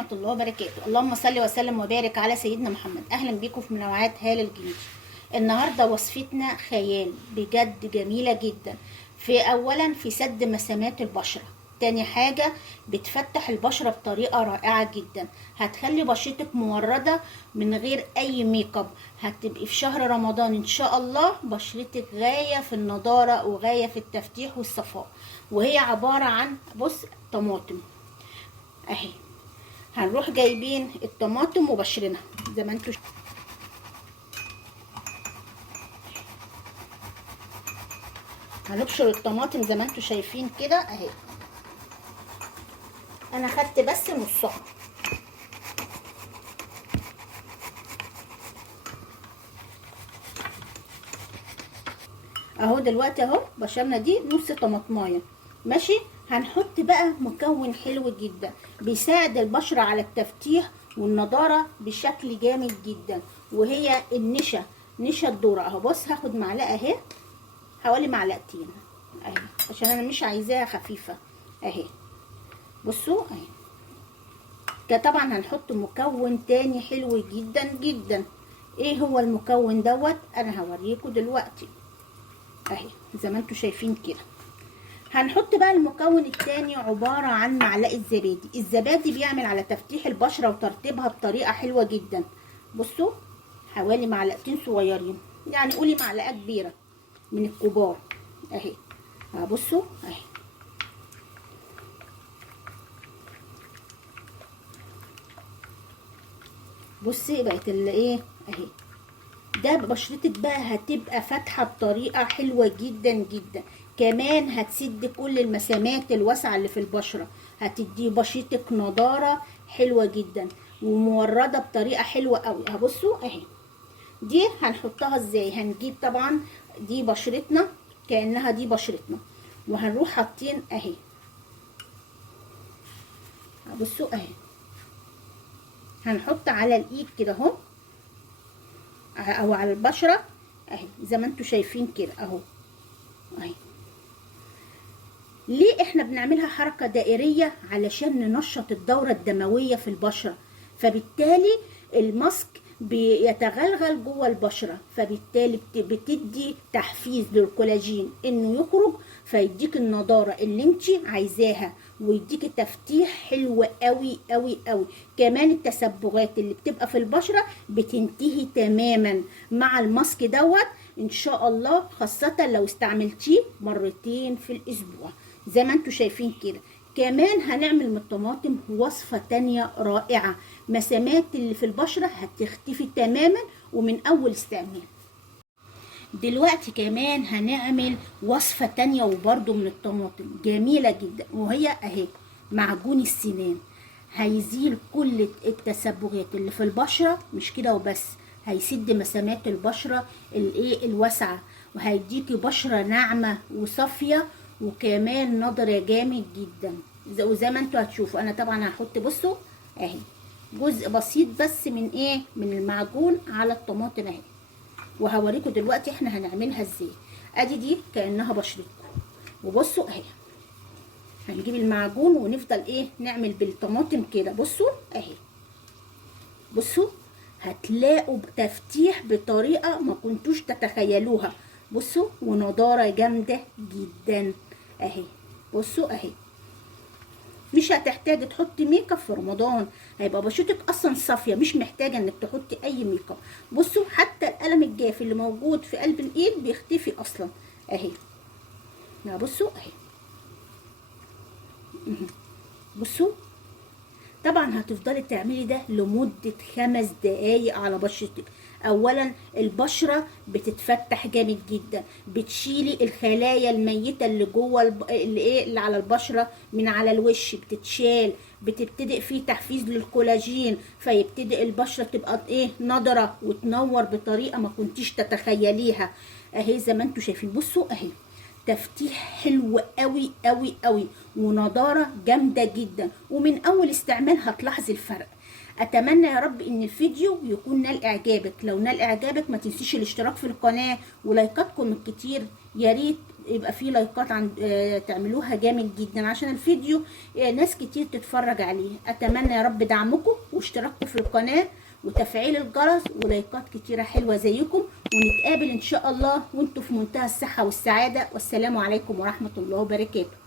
ورحمة الله وبركاته. اللهم صل وسلم وبارك على سيدنا محمد. أهلا بكم في منوعات هالة الجديد. النهاردة وصفتنا خيال بجد جميلة جدا. أولا في سد مسامات البشرة. تاني حاجة بتفتح البشرة بطريقة رائعة جدا، هتخلي بشرتك موردة من غير أي ميك اب. هتبقي في شهر رمضان إن شاء الله بشرتك غاية في النضارة وغاية في التفتيح والصفاء. وهي عبارة عن طماطم اهي. هنروح جايبين الطماطم وبشرينها زي ما انتوا هنبشر الطماطم زي ما انتوا شايفين كده اهي. انا خدت بس نصها اهو. دلوقتي اهو بشرنا دي نص طماطمايه ماشي. هنحط بقى مكون حلو جدا بيساعد البشرة على التفتيح والنضارة بشكل جامد جدا، وهي نشا الذرة اهو. بص هاخد معلقة اهي، حوالي معلقتين اهي عشان انا مش عايزاها خفيفة اهي. بصوا اهي. طبعا هنحط مكون تاني حلو جدا جدا. ايه هو المكون دوت؟ انا هوريكم دلوقتي اهي زي ما انتوا شايفين كده. هنحط بقى المكون التاني عبارة عن معلقة زبادي. الزبادي بيعمل على تفتيح البشرة وترطيبها بطريقة حلوة جدا. بصوا حوالي معلقتين صغيرين، يعني قولي معلقة كبيرة من الكبار اهي. بصوا اهي. بصي بقت اللي ايه اهي. ده بشرتك بقى هتبقى فاتحة بطريقة حلوة جدا جدا. كمان هتسد كل المسامات الواسعة اللي في البشرة، هتدي بشرتك نضارة حلوة جدا وموردة بطريقة حلوة قوي. هبصوا اهي. دي هنحطها ازاي؟ هنجيب طبعا دي بشرتنا كأنها دي بشرتنا، وهنروح حاطين اهي. بصوا اهي. هنحط على الايد كده اهو او على البشرة اهي زي ما انتوا شايفين كده اهو اهي. ليه احنا بنعملها حركة دائرية؟ علشان ننشط الدورة الدموية في البشرة، فبالتالي الماسك بيتغلغل جوه البشرة، فبالتالي بتدي تحفيز للكولاجين انه يخرج فيديك النضارة اللي انت عايزاها ويديك تفتيح حلو قوي قوي قوي. كمان التسبغات اللي بتبقى في البشرة بتنتهي تماما مع الماسك دوت ان شاء الله، خاصة لو استعملتيه مرتين في الاسبوع زي ما انتوا شايفين كده. كمان هنعمل من الطماطم وصفة تانية رائعة. مسامات اللي في البشرة هتختفي تماما ومن اول استعمال. دلوقتي كمان هنعمل وصفة تانية وبرده من الطماطم جميلة جدا، وهي اهي معجون السنان. هيزيل كل التسبغات اللي في البشرة، مش كده وبس، هيسد مسامات البشرة الواسعة، وهيديكي بشرة ناعمة وصافية وكمان نضرة جامد جدا. وزي ما انتوا هتشوفوا انا طبعا هحط بصوا اهي جزء بسيط بس من المعجون على الطماطم اهي، وهوريكم دلوقتي احنا هنعملها ازاي. ادي دي كأنها بشرتكم، وبصوا اهي. هنجيب المعجون ونفضل نعمل بالطماطم كده. بصوا اهي. بصوا هتلاقوا تفتيح بطريقة ما كنتوش تتخيلوها. بصوا ونضارة جامدة جدا اهي. بصوا اهي. مش هتحتاجي تحطي ميك اب في رمضان، هيبقى بشرتك اصلا صافيه مش محتاجه انك تحطي اي ميك اب. بصوا حتى القلم الجاف اللي موجود في قلب الايد بيختفي اصلا اهي. بصوا اهي. بصوا طبعا هتفضلي تعملي ده لمدة 5 دقايق على بشرتك. اولا البشرة بتتفتح جامد جدا، بتشيلي الخلايا الميتة اللي جوه اللي على البشرة من على الوش بتتشال، بتبتدئ فيه تحفيز للكولاجين، فيبتدئ البشرة تبقى نضرة وتنور بطريقة ما كنتيش تتخيليها اهي زي ما انتوا شايفين. بصوا اهي تفتيح حلو قوي قوي قوي ونضاره جامده جدا، ومن اول استعمال هتلاحظي الفرق. اتمنى يا رب ان الفيديو يكون نال اعجابك. لو نال اعجابك ما تنسيش الاشتراك في القناه ولايكاتكم الكتير يا ريت يبقى فيه لايكات عن تعملوها جامد جدا عشان الفيديو ناس كتير تتفرج عليه. اتمنى يا رب دعمكم واشتراككم في القناة وتفعيل الجرس ولايكات كتيرة حلوة زيكم، ونتقابل ان شاء الله وانتم في منتهى الصحة والسعادة. والسلام عليكم ورحمة الله وبركاته.